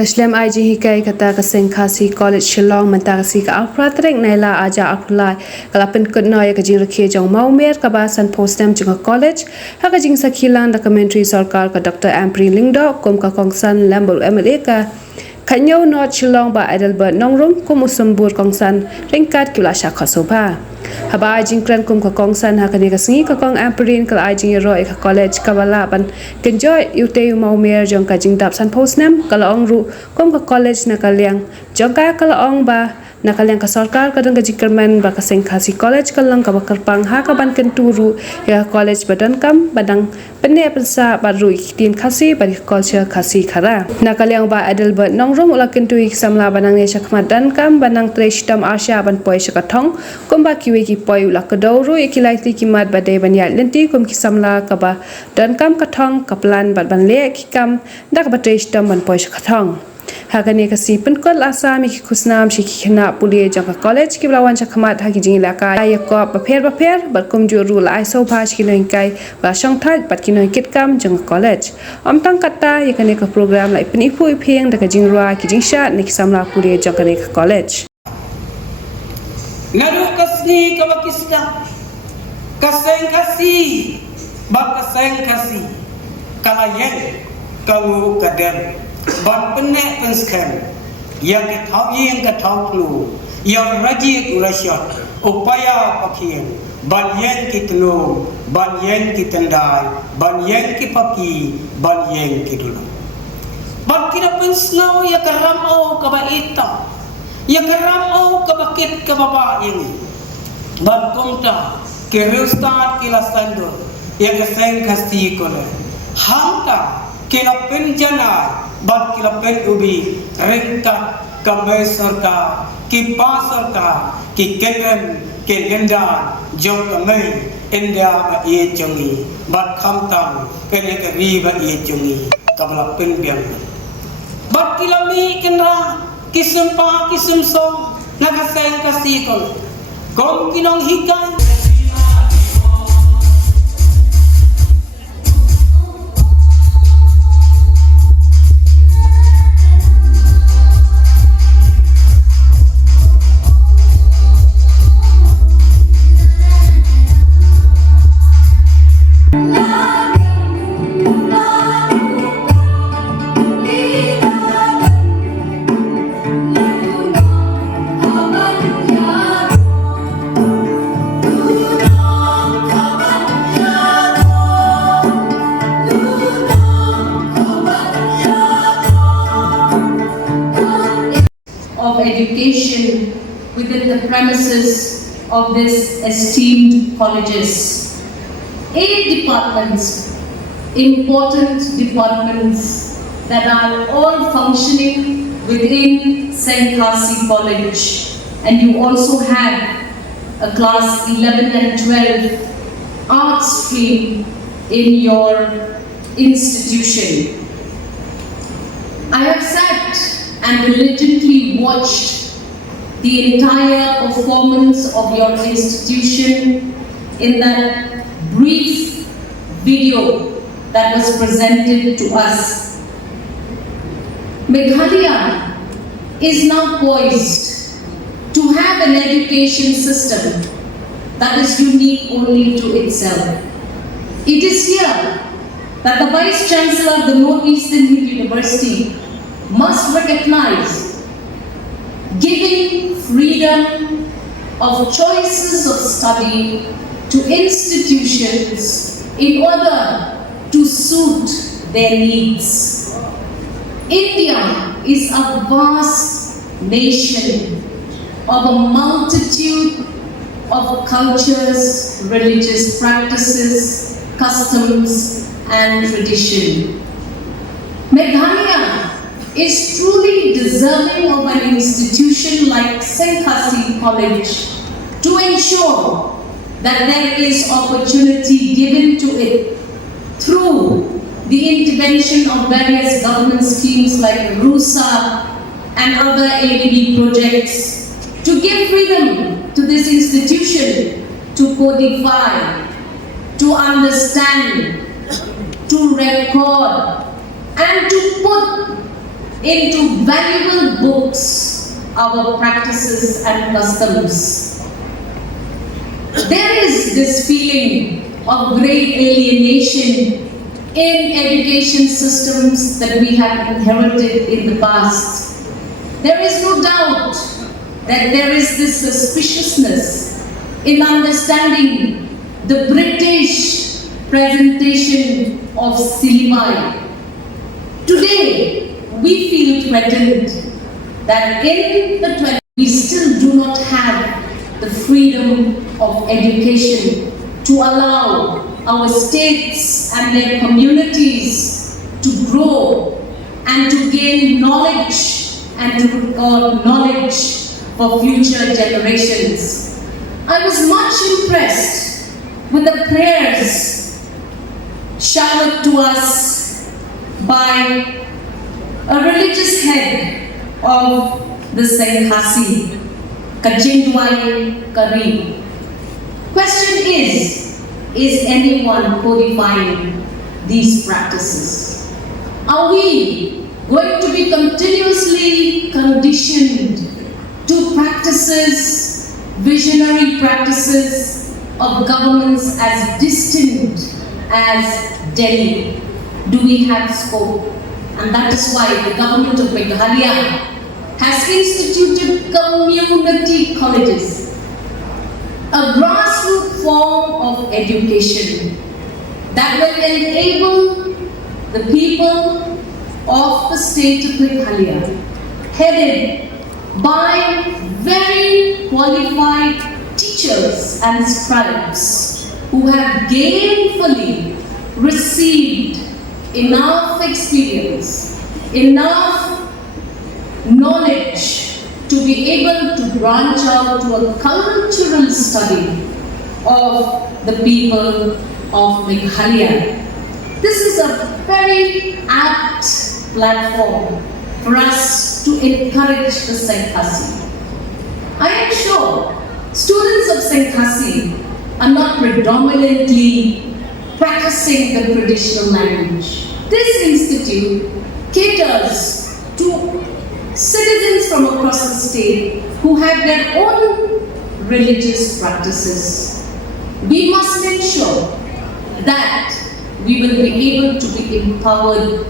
Kashlem IG hikai kata kaseng Khasi College Shillong mentagasi ka afratrek naila aja akulai kalapin kutnoy ka jing rakhe jong maumer ka basan postem jing college ha ka jing sakhilan documentary sarkar ka Dr. Ampri Lingdo kom ka kongsan lambul MLA ka Kanyo North Shillong ba Adelbert Nongrim kum usambur kongsan ringkat kula shakha soba haba jing kran kum ka kongsan ha kani ka singi ka kong Amprin kal jing ro ka college ka bala ban kenjoy ute maumer jong ka jing dap san postem kala ong ru kum ka college na kalyang jong ka kala ong ba nakalyang ka sarkar kadang ka jikerman ba kaseng Khasi College kalang ka bakarpang ha ka ban kenturu ya college badan kam badang pynneh pensa baru ktien Khasi bari kolshor Khasi khara nakalyang ba Adelbert nongrim ula kentu samla banang ne shakmat dan kam banang treshtam asya ban poi shakathong kumba kiwe ki poi ula kadawru ikilai ti kimat badai banya lenti kum ki samla ka ba dan kam kathong kaplan bat ban le ki kam dak ba treshtam ban poi shakathong Hakani kasi penkol asam ki kusnam shi ki khna pulie jangka college ki blawan chakmat ha ki jing laka ya ko paper bar kum juru lai so phas ki noin kai ba shong thaj bat ki noin kit kam jangka college am tang kata ya kani ka program lai peni pui pheng da ka jing ruwa ki jing sha ni ki samla pulie jangka ni college naru kasni ka bakisda kaseng Khasi ba kaseng Khasi kala yen kamu kadem ban pynneh penskan yang kethau klu yang rajik ulasyat upaya pakien ban yen kitnu ban yen kitendai ban yen kipaki ban yen kidulu ban kira pensnau ya karamau ka baita ya karamau ka bakit ka baba ini ban komta ke restart kilasando ya kaseng Khasi College hangka kila penjana bat kila pen ubi ringkat kambai sarkar ki pa sarkar ki kelem ke lenda jong kamai India ba ye jongi bat khamtam pele ke ri ba ye jongi kabla pen biang bat kila mi kenra kisem pa kisem song naga seng Khasi College kom kinong hikan education within the premises of this esteemed colleges. 8 departments, important departments that are all functioning within Seng Khasi College, and you also have a class 11 and 12 art stream in your institution. I have sat and diligently watched the entire performance of your institution in that brief video that was presented to us. Meghalaya is now poised to have an education system that is unique only to itself. It is here that the Vice Chancellor of the Northeastern Hill University must recognize giving freedom of choices of study to institutions in order to suit their needs. India is a vast nation of a multitude of cultures, religious practices, customs, and tradition. Meghalaya is truly deserving of an institution like Seng Khasi College to ensure that there is opportunity given to it through the intervention of various government schemes like RUSA and other ADB projects to give freedom to this institution to codify, to understand, to record, and to put into valuable books our practices and customs. There is this feeling of great alienation in education systems that we have inherited in the past. There is no doubt that there is this suspiciousness in understanding the British presentation of syllabi. Today, we feel threatened that in the 20th we still do not have the freedom of education to allow our states and their communities to grow and to gain knowledge and to record knowledge for future generations. I was much impressed with the prayers showered to us by a religious head of the seng Khasi, Kari. Question is anyone codifying these practices? Are we going to be continuously conditioned to practices, visionary practices of governments as distant as Delhi? Do we have scope? And that is why the government of Meghalaya has instituted community colleges, a grassroots form of education that will enable the people of the state of Meghalaya, headed by very qualified teachers and scribes who have gainfully received enough experience, enough knowledge to be able to branch out to a cultural study of the people of Meghalaya. This is a very apt platform for us to encourage the seng Khasi. I am sure students of seng Khasi are not predominantly practicing the traditional language. This institute caters to citizens from across the state who have their own religious practices. We must ensure that we will be able to be empowered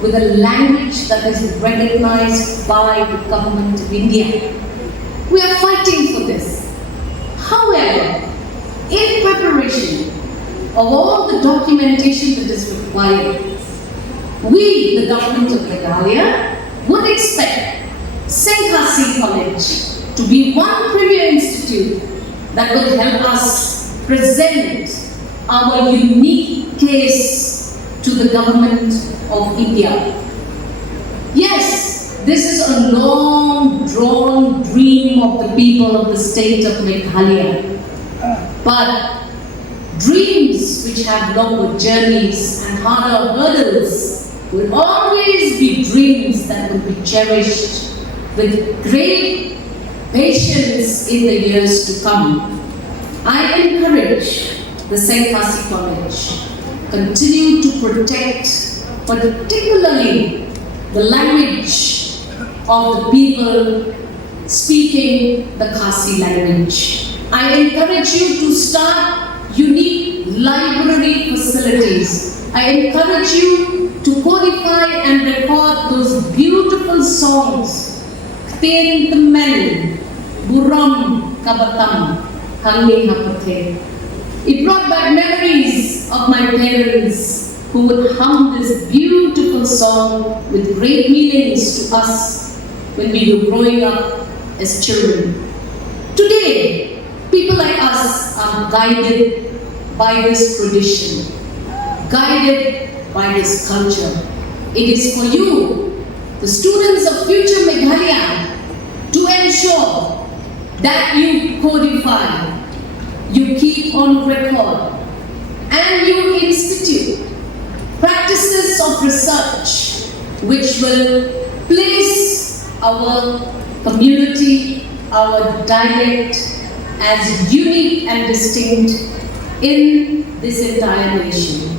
with a language that is recognized by the government of India. We are fighting for this. However, in preparation of all the documentation that is required, we, the government of Meghalaya, would expect Seng Khasi College to be one premier institute that will help us present our unique case to the government of India. Yes, this is a long drawn dream of the people of the state of Meghalaya. But dreams which have longer journeys and harder hurdles will always be dreams that will be cherished with great patience in the years to come. I encourage the Seng Khasi College continue to protect particularly the language of the people speaking the Khasi language. I encourage you to start unique library facilities. I encourage you to codify and record those beautiful songs. Ktien, Buram, Kabatam, Hangi Hapate. It brought back memories of my parents who would hum this beautiful song with great meanings to us when we were growing up as children. Today, people like us are guided by this tradition, guided by this culture. It is for you, the students of future Meghalaya, to ensure that you codify, you keep on record, and you institute practices of research which will place our community, our dialect as unique and distinct in this entire nation.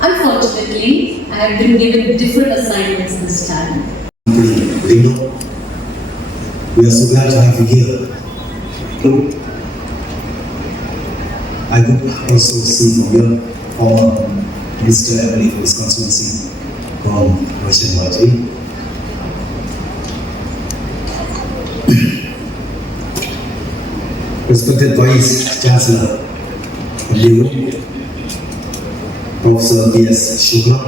Unfortunately, I have been given different assignments this time. Ringo, we are so glad to have you here. I could also see from your former Minister, I believe, for his constituency from Russian Party. Respected Vice Chancellor, Liu, Professor B.S. Shukla,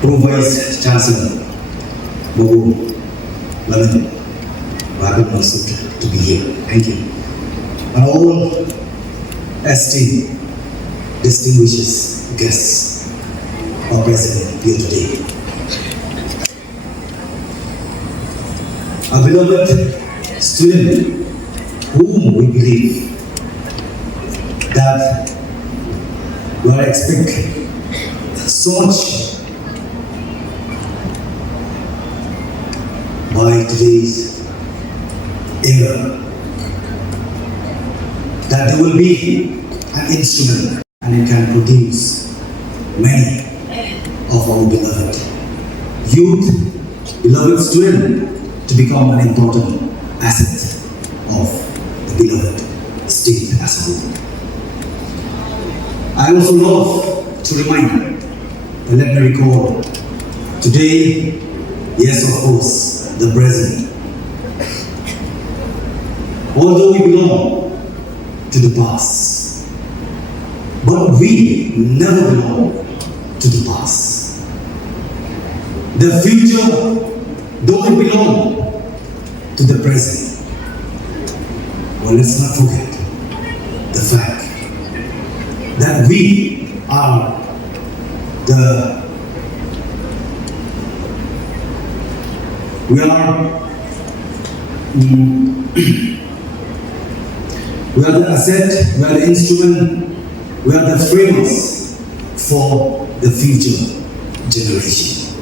Pro-Vice Chancellor, Babu Lalan, welcome also to be here. Thank you. And all esteemed, distinguished guests are present here today. A beloved student whom we believe that we are expecting so much by today's era, that there will be an instrument and it can produce many of our beloved youth, beloved student, to become an important asset of the beloved state as a whole. I also love to remind, and let me recall, today, yes, of course, the present. Although we belong to the past, but we never belong to the past. The future, though we belong to the present, well, let's not forget the fact that we are the asset, we are the instrument, we are the framers for the future generation.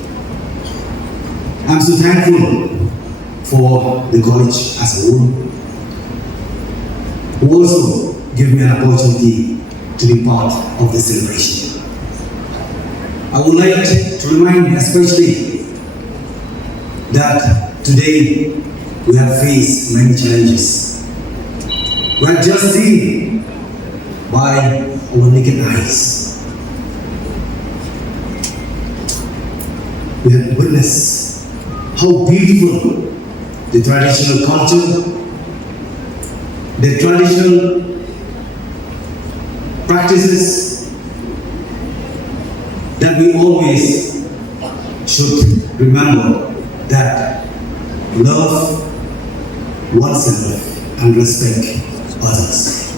I'm so thankful for the college as a whole, who also give me an opportunity to be part of the celebration. I would like to remind especially that today we have faced many challenges. We have just seen by our naked eyes. We have witnessed how beautiful the traditional culture, the traditional practices that we always should remember, that love oneself and respect others.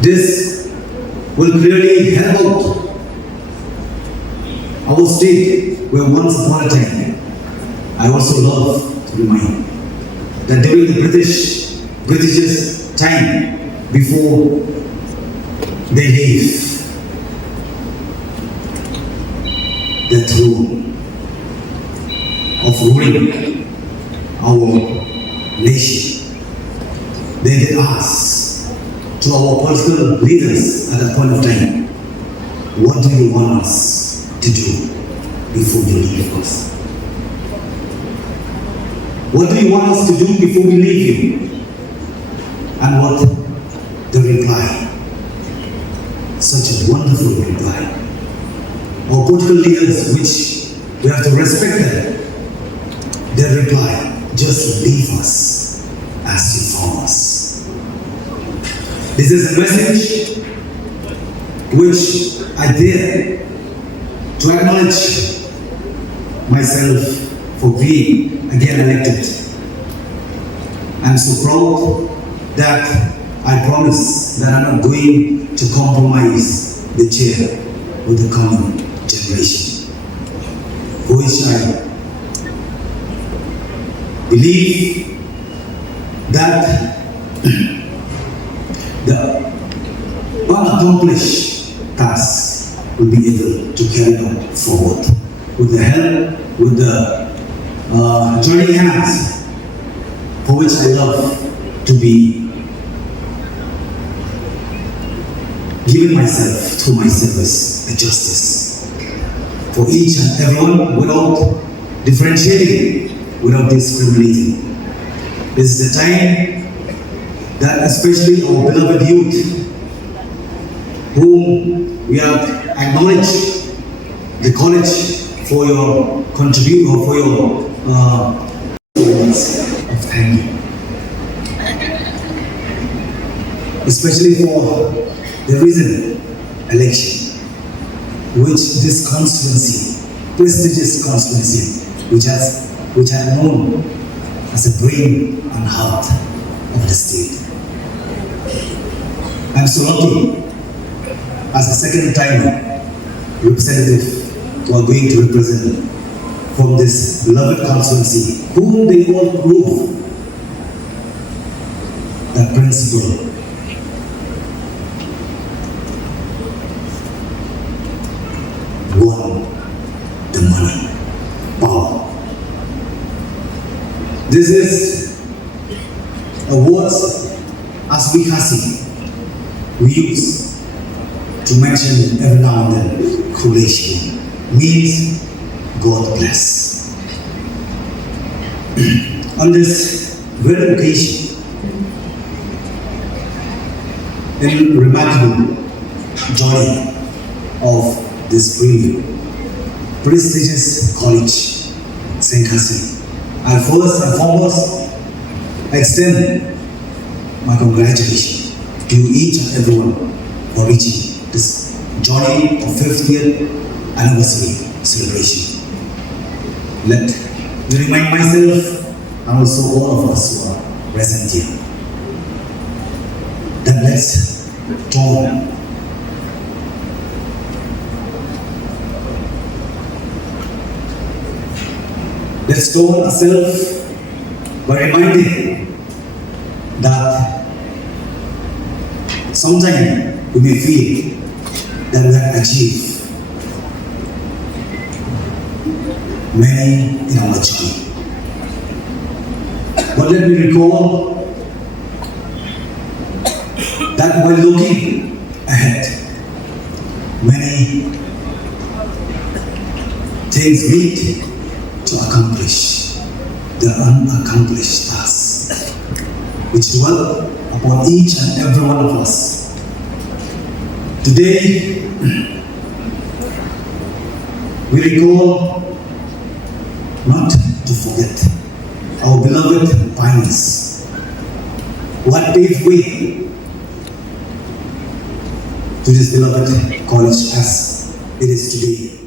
This will clearly help out our state, where once upon a time, I also love to remind that during the British's time, before they leave the throne of ruling our nation, they did ask to our political leaders at that point of time, what do you want us to do before you leave us? What do you want us to do before we leave you? And what the reply? Such a wonderful reply. Our political leaders, which we have to respect them, their reply, just leave us as you found us. This is a message which I dare to acknowledge myself for being again elected. I'm so proud that I promise that I'm not going to compromise the chair with the coming generation, for which I believe that the unaccomplished task will be able to carry on forward with the help, with the joining hands, for which I love to be given myself through my service a justice for each and everyone without differentiating, without discriminating. This is the time that especially our beloved youth, whom we have acknowledged the college for your contribution or for your words of thank you. Especially for the recent election, which this constituency, prestigious constituency, which are known as the brain and heart of the state. I'm so lucky as the second time representative who are going to represent from this beloved constituency, whom they all prove that principle won the money, power. This is a word as we Khasi we use to mention every now and then collation, means God bless. On this very occasion, in remarkable journey of this prestigious college, Seng Khasi, I first and foremost extend my congratulations to each and everyone for reaching this journey of 50th anniversary celebration. Let me remind myself and also all of us who are present here that let's turn ourselves by reminding that sometimes we may feel that we have achieved many in our journey. But let me recall that while looking ahead, many things need to accomplish the unaccomplished tasks which dwell upon each and every one of us. Today, we recall not to forget our beloved pynnehs, what paved way to this beloved college as it is today.